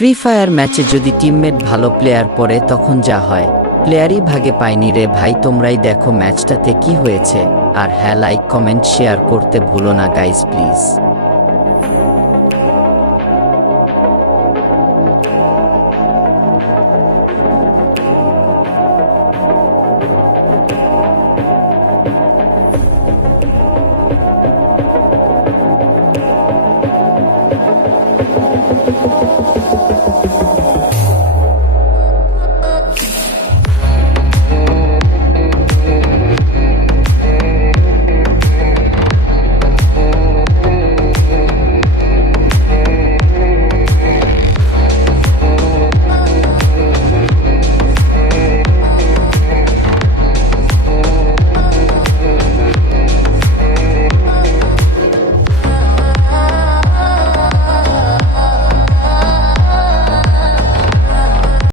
Free fire ম্যাচে যদি teammate ভালো প্লেয়ার পড়ে তখন যা হয়, প্লেয়ারই ভাগে পায়নি রে ভাই। তোমরাই দেখো ম্যাচটাতে কি হয়েছে। আর হ্যাঁ, লাইক কমেন্ট শেয়ার করতে ভুলো না গাইস প্লিজ।